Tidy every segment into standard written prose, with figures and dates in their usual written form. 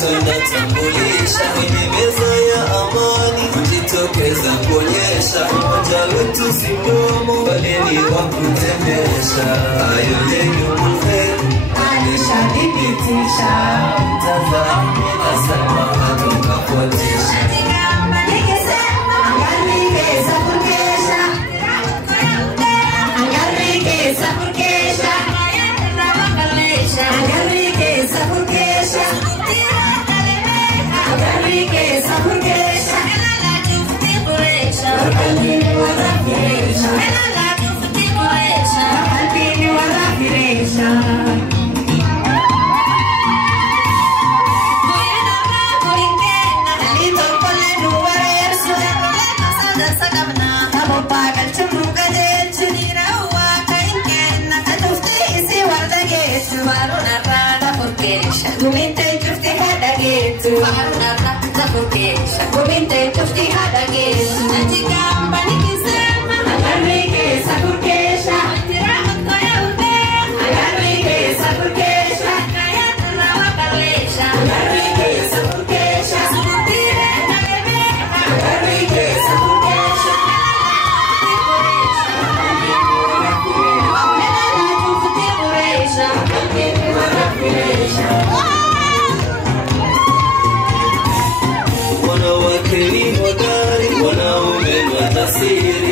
Tunatambulisha kwenye meza ya amani, kujitokeza kuonyesha umoja wetu si mdomo bali ni wa kutembesha. Hayo ndio muhimu alishadhibitisha, mtazamo nasema hatukapotisha.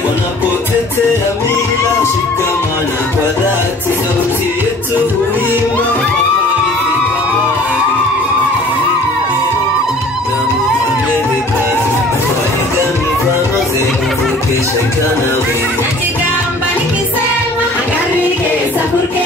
Wanapotetea mila, shikamana kwa dhati, sauti yetu huimba damu Amerika, waiga mifano zetu, kesha ikana wewe. Najigamba nikisema, agarike, sapurke